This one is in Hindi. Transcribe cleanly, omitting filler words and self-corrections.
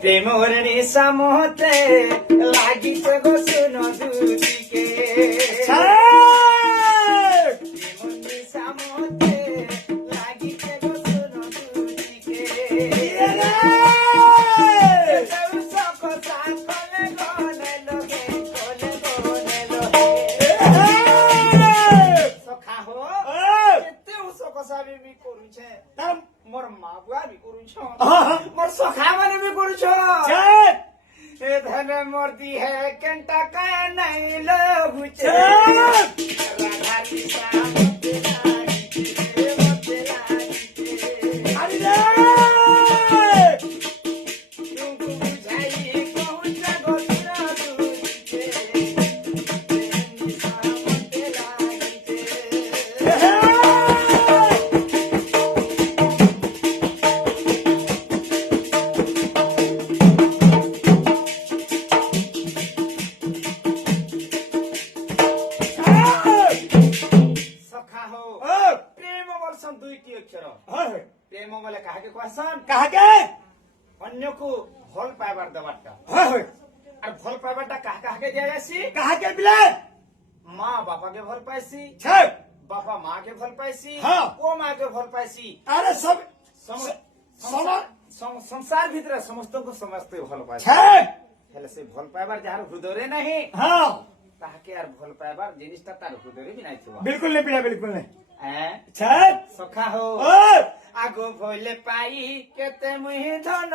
প্রেমর নিশা মোহতে লাগিছে গো শুনো দুদিকে প্রেমর নিশা মোহতে লাগিছে গো শুনো দুদিকে मोर माँ बुआ भी करू छो मोर सखा माने भी करू छो ए धन मूर्ति है कंटा का नहीं लोगु छे राधा कृष्ण मोते लागी अरे तुमको बुझाई कहूं जगो सुना तुझे मोते लागी दुईटी अक्षर प्रेम बोले काहे क्वेश्चन কাহাকে अन्य को भल पाइबार देबारटा আর भल पाइबारटा काहे दिया जासी কাহাকে বিলে माँ बापा के भल पाइसी छे बापा माँ के भल पाइसी हाँ। ओ माँ के भल पाइसी আরে সব संसार भीतर समस्त को समस्त भल पाइसी छे हेले से भल पाइबार जार हृदय नहीं हाँ ताके यार भल पाइबार जिनिसटा तार हृदय भी नहीं थिबा बिल्कुल नहीं पिला बिल्कुल नहीं हैं छे सखा हो ओ आगो भइले पाई केते मुहि धन